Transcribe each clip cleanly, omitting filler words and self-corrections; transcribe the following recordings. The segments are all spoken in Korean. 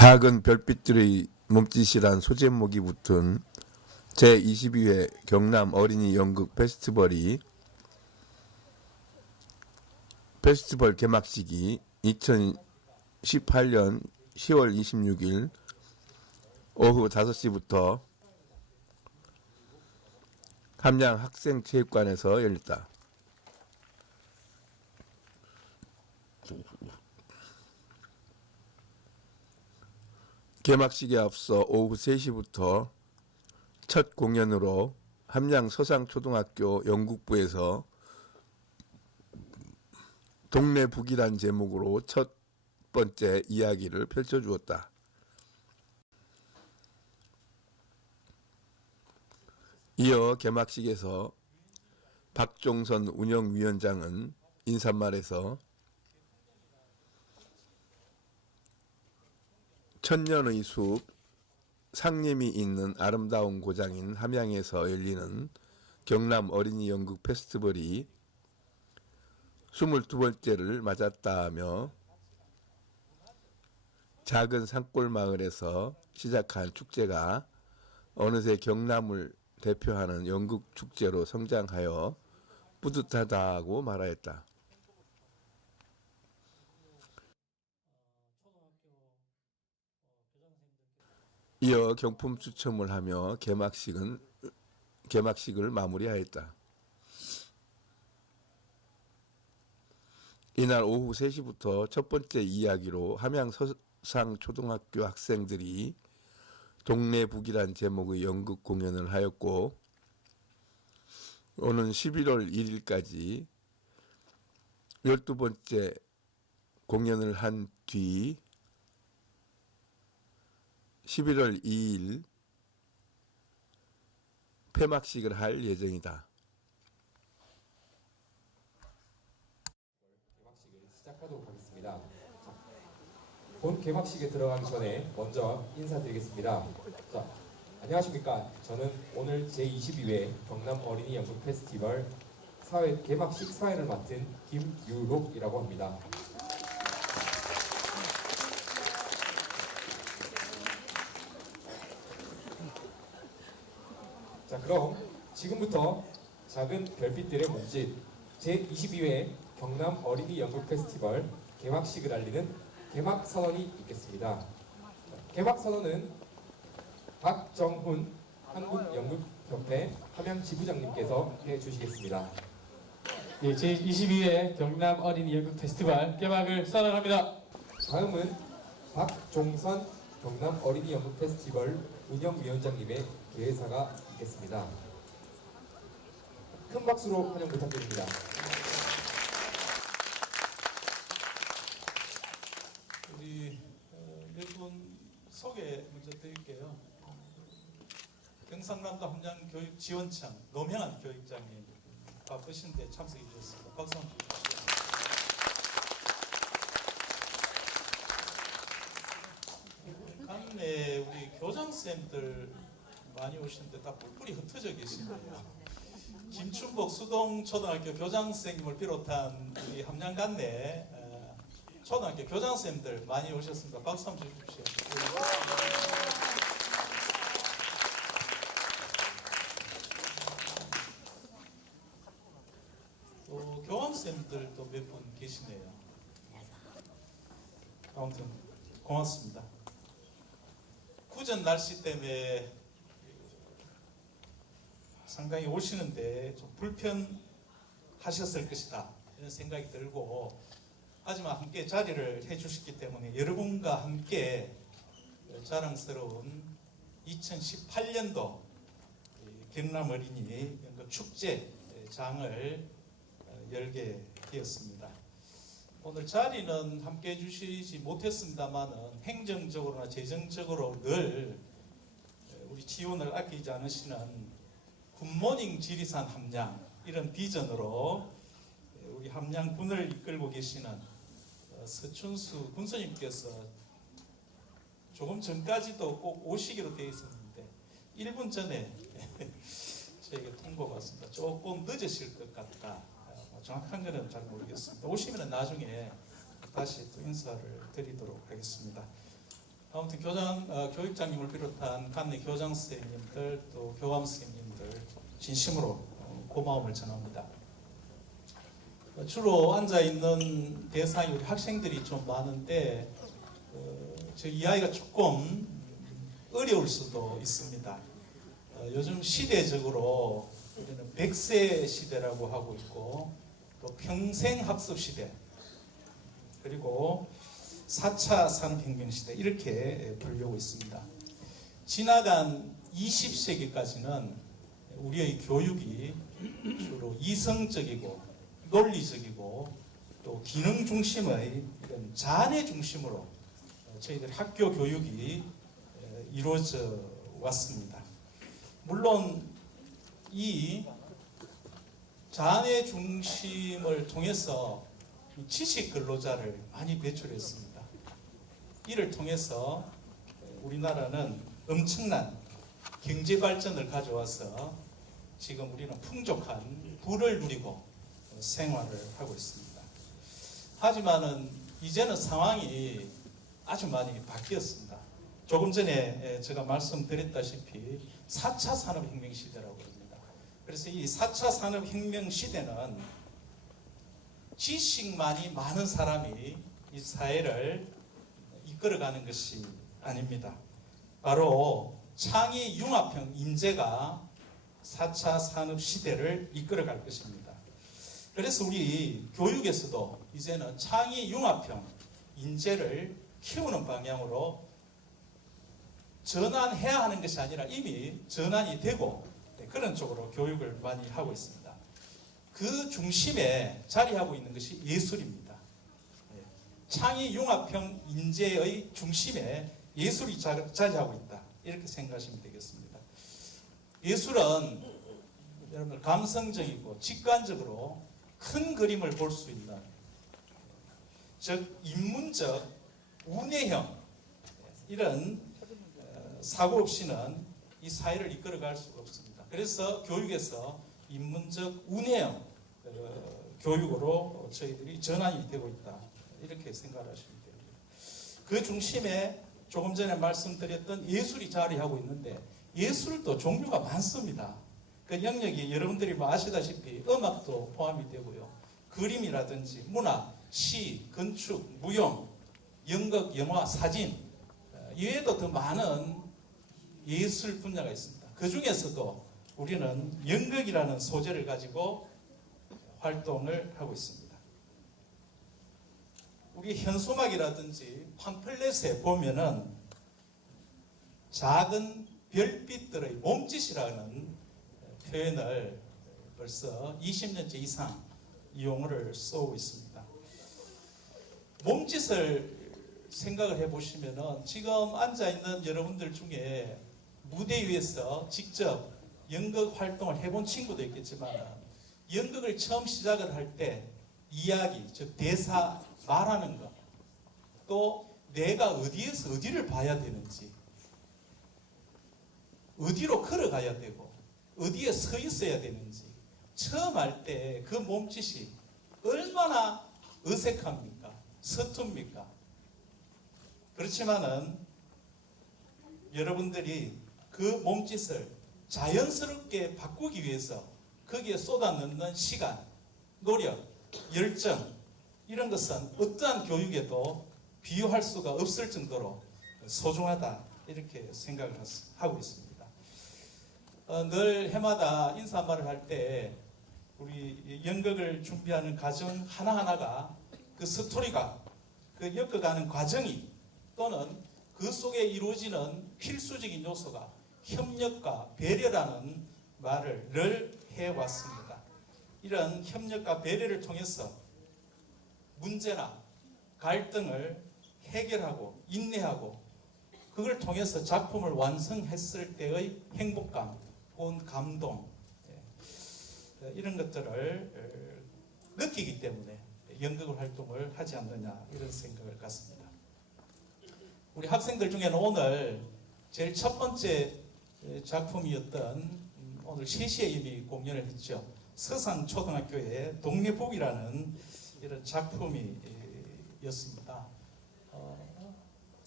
작은 별빛들의 몸짓이란 소제목이 붙은 제22회 경남 어린이 연극 페스티벌 개막식이 2018년 10월 26일 오후 5시부터 함양학생체육관에서 열렸다. 개막식에 앞서 오후 3시부터 첫 공연으로 함양 서상초등학교 연극부에서 동네 북이란 제목으로 첫 번째 이야기를 펼쳐주었다. 이어 개막식에서 박종선 운영위원장은 인사말에서 천년의 숲, 상림이 있는 아름다운 고장인 함양에서 열리는 경남 어린이 연극 페스티벌이 22번째를 맞았다며 작은 산골 마을에서 시작한 축제가 어느새 경남을 대표하는 연극 축제로 성장하여 뿌듯하다고 말하였다. 이어 경품 추첨을 하며 개막식을 마무리하였다. 이날 오후 3시부터 첫 번째 이야기로 함양 서상초등학교 학생들이 동네 북이란 제목의 연극 공연을 하였고, 오는 11월 1일까지 12번째 공연을 한 뒤 11월 2일 폐막식을 할 예정이다. 개막식을 시작하도록 하겠습니다. 본 개막식에 들어가기 전에 먼저 인사드리겠습니다. 자, 안녕하십니까. 저는 오늘 제22회 경남 어린이 연극 페스티벌 개막식 사회를 맡은 김유록이라고 합니다. 자, 그럼 지금부터 작은 별빛들의 몸짓 제22회 경남 어린이 연극 페스티벌 개막식을 알리는 개막 선언이 있겠습니다. 개막 선언은 박정훈 한국연극협회 함양 지부장님께서 해주시겠습니다. 예, 제22회 경남 어린이 연극 페스티벌 개막을 선언합니다. 다음은 박종선 경남 어린이 연극 페스티벌 운영위원장님의 개회사가 있겠습니다. 큰 박수로 환영 부탁드립니다. 우리 네분 소개 먼저 드릴게요. 경상남도 함양교육지원청 노명한 교육장님 바쁘신데 참석해 주셨습니다. 박수 한번 주십시오. 간내 우리 교장쌤들 많이 오시는데 다 뿔뿔이 흩어져 계시네요. 김춘복 수동초등학교 교장선생님을 비롯한 우리 함양 간내 초등학교 교장선생님들 많이 오셨습니다. 박수 한번 주십시오. 또 교감선생님들도 몇 분 계시네요. 아무튼 고맙습니다. 구전 날씨 때문에 상당히 오시는데 좀 불편하셨을 것이다 이런 생각이 들고, 하지만 함께 자리를 해주셨기 때문에 여러분과 함께 자랑스러운 2018년도 경남 어린이 연극 축제장을 열게 되었습니다. 오늘 자리는 함께 해주시지 못했습니다만은 행정적으로나 재정적으로 늘 우리 지원을 아끼지 않으시는 굿모닝 지리산 함양 이런 비전으로 우리 함양군을 이끌고 계시는 서춘수 군수님께서 조금 전까지도 꼭 오시기로 되어 있었는데 1분 전에 저에게 통보가 왔습니다. 조금 늦으실 것 같다. 정확한 것은 잘 모르겠습니다. 오시면 나중에 다시 또 인사를 드리도록 하겠습니다. 아무튼 교육장님을 비롯한 관내 교장 선생님들 또 교감 선생님들 진심으로 고마움을 전합니다. 주로 앉아 있는 대상이 우리 학생들이 좀 많은데 저 이야기가 조금 어려울 수도 있습니다. 요즘 시대적으로 우리는 100세 시대라고 하고 있고 또 평생 학습 시대 그리고 4차 산업혁명 시대 이렇게 불리고 있습니다. 지나간 20세기까지는 우리의 교육이 주로 이성적이고 논리적이고 또 기능 중심의 이런 자네 중심으로 저희들 학교 교육이 이루어져 왔습니다. 물론 이 자네 중심을 통해서 지식 근로자를 많이 배출했습니다. 이를 통해서 우리나라는 엄청난 경제 발전을 가져와서 지금 우리는 풍족한 부를 누리고 생활을 하고 있습니다. 하지만은 이제는 상황이 아주 많이 바뀌었습니다. 조금 전에 제가 말씀드렸다시피 4차 산업혁명 시대라고 합니다. 그래서 이 4차 산업혁명 시대는 지식만이 많은 사람이 이 사회를 이끌어가는 것이 아닙니다. 바로 창의 융합형 인재가 4차 산업 시대를 이끌어갈 것입니다. 그래서 우리 교육에서도 이제는 창의 융합형 인재를 키우는 방향으로 전환해야 하는 것이 아니라 이미 전환이 되고 그런 쪽으로 교육을 많이 하고 있습니다. 그 중심에 자리하고 있는 것이 예술입니다. 창의 융합형 인재의 중심에 예술이 자리하고 있다. 이렇게 생각하시면 되겠습니다. 예술은 여러분들 감성적이고 직관적으로 큰 그림을 볼 수 있는 즉 인문적 운해형 이런 사고 없이는 이 사회를 이끌어갈 수가 없습니다. 그래서 교육에서 인문적 운해형 교육으로 저희들이 전환이 되고 있다. 이렇게 생각하시면 됩니다. 그 중심에 조금 전에 말씀드렸던 예술이 자리하고 있는데 예술도 종류가 많습니다. 그 영역이 여러분들이 뭐 아시다시피 음악도 포함이 되고요. 그림이라든지 문화, 시, 건축, 무용, 연극, 영화, 사진 이외에도 더 많은 예술 분야가 있습니다. 그 중에서도 우리는 연극이라는 소재를 가지고 활동을 하고 있습니다. 우리 현수막이라든지 팜플렛에 보면은 작은 별빛들의 몸짓이라는 표현을 벌써 20년째 이상 이용을 쓰고 있습니다. 몸짓을 생각을 해보시면은 지금 앉아있는 여러분들 중에 무대 위에서 직접 연극 활동을 해본 친구도 있겠지만 연극을 처음 시작을 할 때 이야기, 즉 대사 말하는 것, 또 내가 어디에서 어디를 봐야 되는지, 어디로 걸어가야 되고, 어디에 서 있어야 되는지 처음 할 때 그 몸짓이 얼마나 어색합니까? 서툽니까? 그렇지만은 여러분들이 그 몸짓을 자연스럽게 바꾸기 위해서 거기에 쏟아넣는 시간, 노력, 열정 이런 것은 어떠한 교육에도 비유할 수가 없을 정도로 소중하다 이렇게 생각을 하고 있습니다. 늘 해마다 인사말을 할 때 우리 연극을 준비하는 과정 하나하나가 그 스토리가 그 엮어가는 과정이 또는 그 속에 이루어지는 필수적인 요소가 협력과 배려라는 말을 늘 해왔습니다. 이런 협력과 배려를 통해서 문제나 갈등을 해결하고 인내하고 그걸 통해서 작품을 완성했을 때의 행복감 혹은 감동 이런 것들을 느끼기 때문에 연극 활동을 하지 않느냐 이런 생각을 갖습니다. 우리 학생들 중에는 오늘 제일 첫 번째 작품이었던 오늘 3시에 이미 공연을 했죠. 서산초등학교의 동네북이라는 이런 작품이었습니다.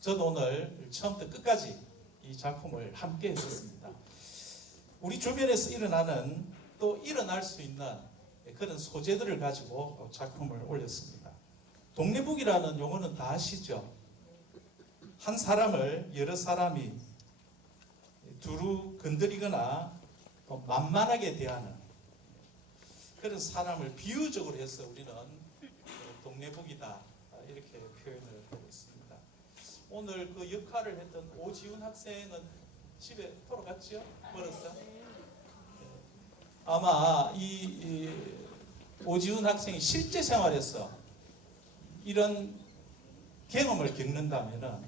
저도 오늘 처음부터 끝까지 이 작품을 함께 했었습니다. 우리 주변에서 일어나는 또 일어날 수 있는 그런 소재들을 가지고 작품을 올렸습니다. 동네북이라는 용어는 다 아시죠? 한 사람을 여러 사람이 두루 건드리거나 또 만만하게 대하는 그런 사람을 비유적으로 해서 우리는 동네북이다 이렇게 표현을 하고 있습니다. 오늘 그 역할을 했던 오지훈 학생은 집에 돌아갔죠? 멀었어? 아마 이 오지훈 학생이 실제 생활에서 이런 경험을 겪는다면은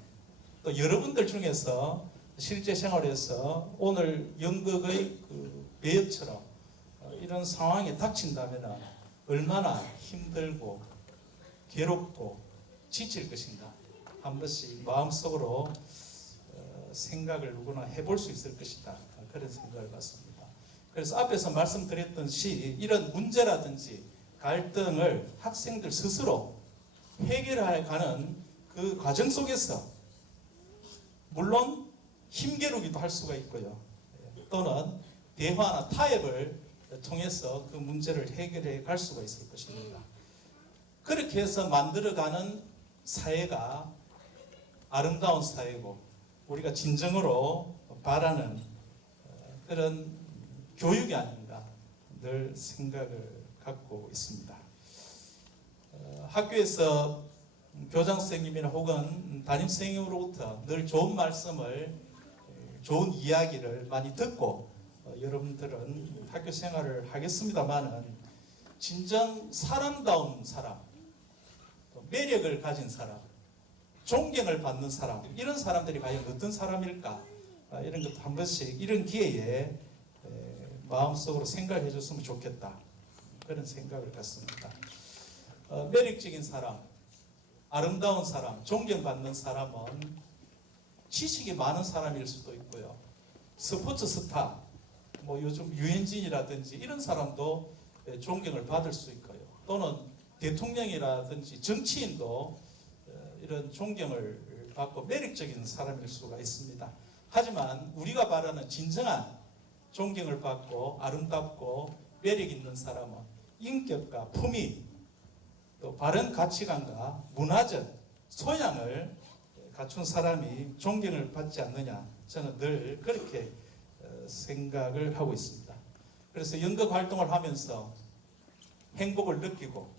또 여러분들 중에서 실제 생활에서 오늘 연극의 그 배역처럼 이런 상황에 닥친다면은 얼마나 힘들고 괴롭고 지칠 것인가 한 번씩 마음속으로 생각을 누구나 해볼 수 있을 것이다. 그런 생각을 갖습니다. 그래서 앞에서 말씀드렸듯이 이런 문제라든지 갈등을 학생들 스스로 해결해 가는 그 과정 속에서 물론 힘겨루기도 할 수가 있고요. 또는 대화나 타협을 통해서 그 문제를 해결해 갈 수가 있을 것입니다. 그렇게 해서 만들어가는 사회가 아름다운 사회고 우리가 진정으로 바라는 그런 교육이 아닌가 늘 생각을 갖고 있습니다. 학교에서 교장 선생님이나 혹은 담임 선생님으로부터 늘 좋은 말씀을 좋은 이야기를 많이 듣고 여러분들은 학교 생활을 하겠습니다만은 진정 사람다운 사람, 매력을 가진 사람, 존경을 받는 사람 이런 사람들이 과연 어떤 사람일까 이런 것도 한 번씩 이런 기회에 마음속으로 생각해 줬으면 좋겠다 그런 생각을 갖습니다. 매력적인 사람, 아름다운 사람, 존경받는 사람은 지식이 많은 사람일 수도 있고요. 스포츠 스타, 뭐 요즘 유현진이라든지 이런 사람도 존경을 받을 수 있고요. 또는 대통령이라든지 정치인도 이런 존경을 받고 매력적인 사람일 수가 있습니다. 하지만 우리가 바라는 진정한 존경을 받고 아름답고 매력 있는 사람은 인격과 품위 또 바른 가치관과 문화적 소양을 갖춘 사람이 존경을 받지 않느냐 저는 늘 그렇게 생각을 하고 있습니다. 그래서 연극 활동을 하면서 행복을 느끼고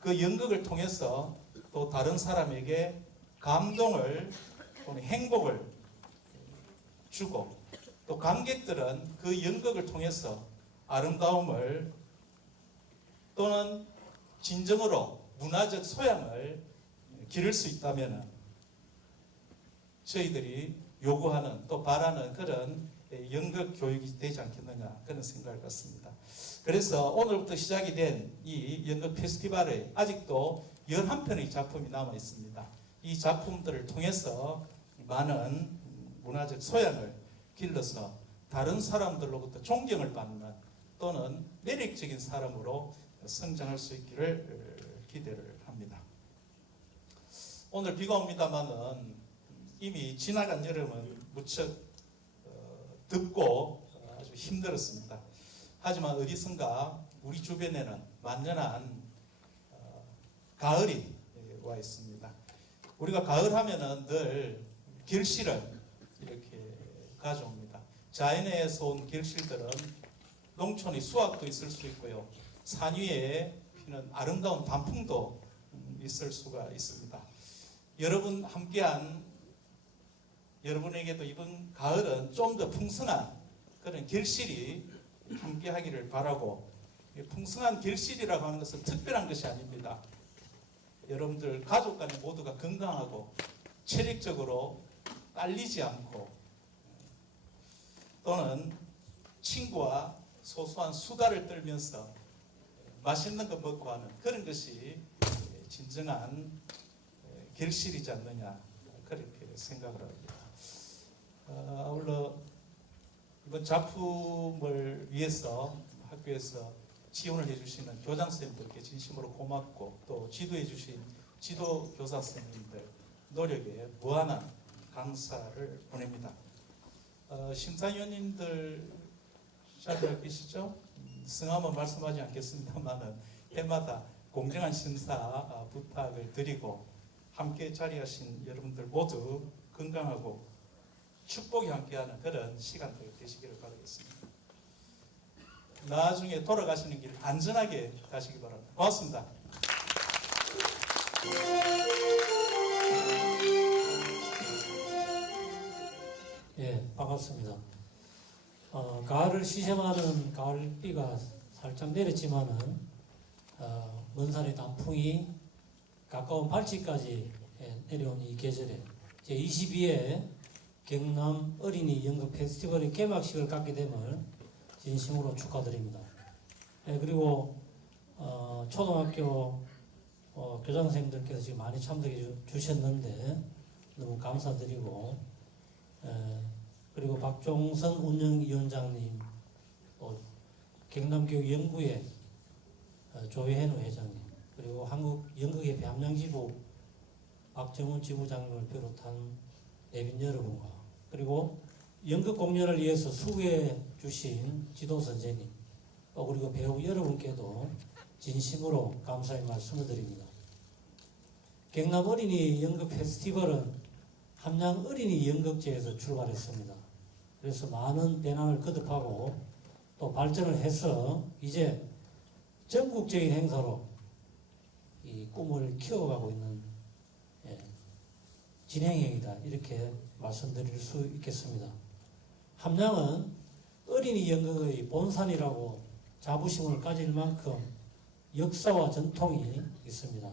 그 연극을 통해서 또 다른 사람에게 감동을 또는 행복을 주고 또 관객들은 그 연극을 통해서 아름다움을 또는 진정으로 문화적 소양을 기를 수 있다면 저희들이 요구하는 또 바라는 그런 연극 교육이 되지 않겠느냐 그런 생각을 갖습니다. 그래서 오늘부터 시작이 된 이 연극 페스티벌에 아직도 11편의 작품이 남아 있습니다. 이 작품들을 통해서 많은 문화적 소양을 길러서 다른 사람들로부터 존경을 받는 또는 매력적인 사람으로 성장할 수 있기를 기대를 합니다. 오늘 비가 옵니다만은 이미 지나간 여름은 무척 덥고 아주 힘들었습니다. 하지만 어디선가 우리 주변에는 만연한 가을이 와 있습니다. 우리가 가을 하면은 늘 결실을 이렇게 가져옵니다. 자연에서 온 결실들은 농촌의 수확도 있을 수 있고요. 산 위에 피는 아름다운 단풍도 있을 수가 있습니다. 여러분 함께한 여러분에게도 이번 가을은 좀 더 풍성한 그런 결실이 함께하기를 바라고 풍성한 결실이라고 하는 것은 특별한 것이 아닙니다. 여러분들 가족 간에 모두가 건강하고 체력적으로 딸리지 않고 또는 친구와 소소한 수다를 떨면서 맛있는 거 먹고 하는 그런 것이 진정한 결실이지 않느냐 그렇게 생각을 합니다. 아울러 이번 작품을 위해서 학교에서 지원을 해주시는 교장 선생님들께 진심으로 고맙고 또 지도해 주신 지도 교사 선생님들 노력에 무한한 감사를 보냅니다. 심사위원님들 잘 계시죠? 성함은 말씀하지 않겠습니다만은 해마다 공정한 심사 부탁을 드리고 함께 자리하신 여러분들 모두 건강하고 축복이 함께하는 그런 시간들 되시기를 바라겠습니다. 나중에 돌아가시는 길 안전하게 가시기 바랍니다. 고맙습니다. 예, 반갑습니다. 가을을 시샘하는 가을비가 살짝 내렸지만은 먼 산의 단풍이 가까운 발치까지 내려온 이 계절에 제22회 경남 어린이 연극 페스티벌의 개막식을 갖게 됨을 진심으로 축하드립니다. 예, 그리고 초등학교 교장선생님들께서 지금 많이 참석해 주셨는데 너무 감사드리고, 그리고 박종선 운영위원장님, 경남교육연구회 조혜hen우 회장님, 그리고 한국연극협회 함양지부 박정훈 지부장님을 비롯한 내빈 여러분과, 그리고 연극 공연을 위해서 수고해 주신 지도 선생님, 그리고 배우 여러분께도 진심으로 감사의 말씀을 드립니다. 경남 어린이 연극 페스티벌은 함양 어린이 연극제에서 출발했습니다. 그래서 많은 배낭을 거듭하고 또 발전을 해서 이제 전국적인 행사로 이 꿈을 키워가고 있는 진행형이다, 이렇게 말씀드릴 수 있겠습니다. 함양은 어린이 연극의 본산이라고 자부심을 가질 만큼 역사와 전통이 있습니다.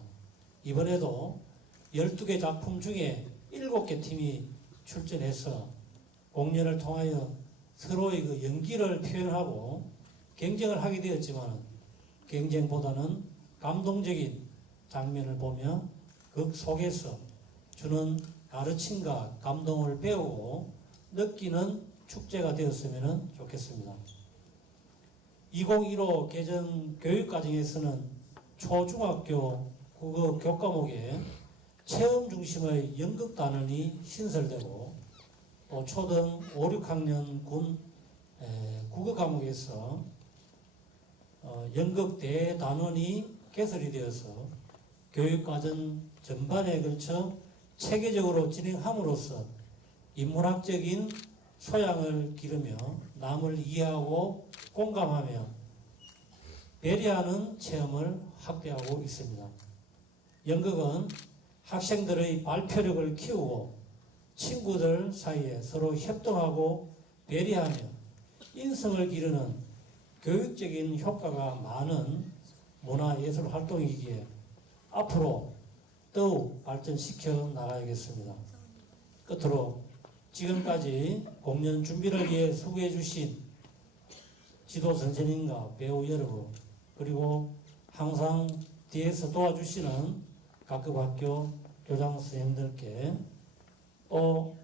이번에도 12개 작품 중에 7개 팀이 출전해서 공연을 통하여 서로의 그 연기를 표현하고 경쟁을 하게 되었지만, 경쟁보다는 감동적인 장면을 보며 그 속에서 주는 가르침과 감동을 배우고 느끼는 축제가 되었으면 좋겠습니다. 2015 개정 교육과정에서는 초중학교 국어 교과목에 체험 중심의 연극 단원이 신설되고, 또 초등 5, 6학년 군 국어 과목에서 연극 대단원이 개설이 되어서 교육과정 전반에 걸쳐 체계적으로 진행함으로써 인문학적인 소양을 기르며 남을 이해하고 공감하며 배려하는 체험을 확대하고 있습니다. 연극은 학생들의 발표력을 키우고 친구들 사이에 서로 협동하고 배려하며 인성을 기르는 교육적인 효과가 많은 문화예술 활동이기에 앞으로 더욱 발전시켜 나가야겠습니다. 끝으로 지금까지 공연 준비를 위해 수고해 주신 지도 선생님과 배우 여러분, 그리고 항상 뒤에서 도와주시는 각급 학교 교장 선생님들께, 또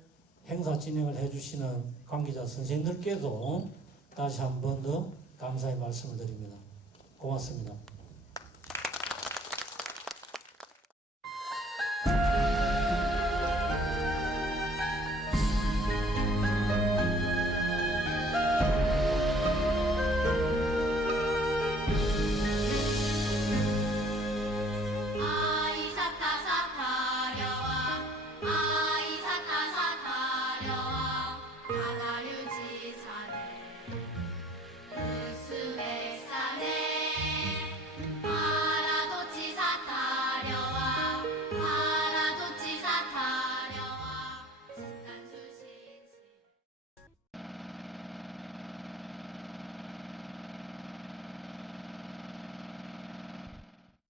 행사 진행을 해주시는 관계자 선생님들께도 다시 한 번 더 감사의 말씀을 드립니다. 고맙습니다.